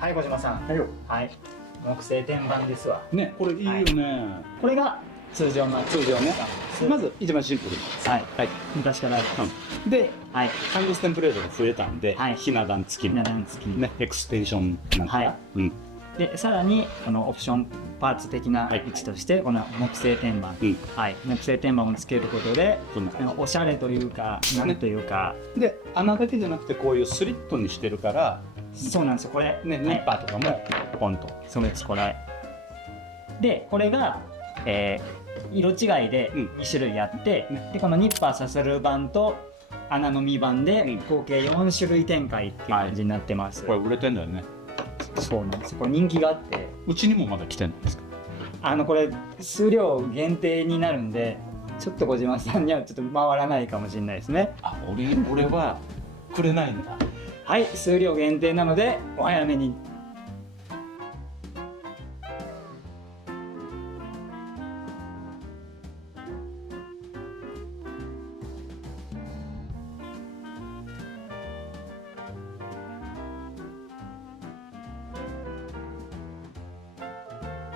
はい、小島さん。はい。木製天板ですわ。ね、これいいよね。これが通常の通常ね。まず一番シンプル。はい。昔からある。で、タングステンプレートが増えたんで、ひな壇付きのね、エクステンションなんか。で、さらにこのオプションパーツ的な位置としてこの木製天板、木製天板をつけることでおしゃれというか、なんというか、で、穴だけじゃなくてこういうスリットにしてるから、そうなんですよ。これね、ニッパーとかもポンと。そうです、これ。で、これが色違いで2種類あって、でこのニッパーさせる版と穴のみ版で合計4種類展開っていう感じになってます。これ売れてんだよね。そうなんです。これ人気があって、うちにもまだ来てるんですか。これ数量限定になるんで、ちょっと小島さんにはちょっと回らないかもしれないですね。俺はくれないんだ。はい、数量限定なのでお早めに。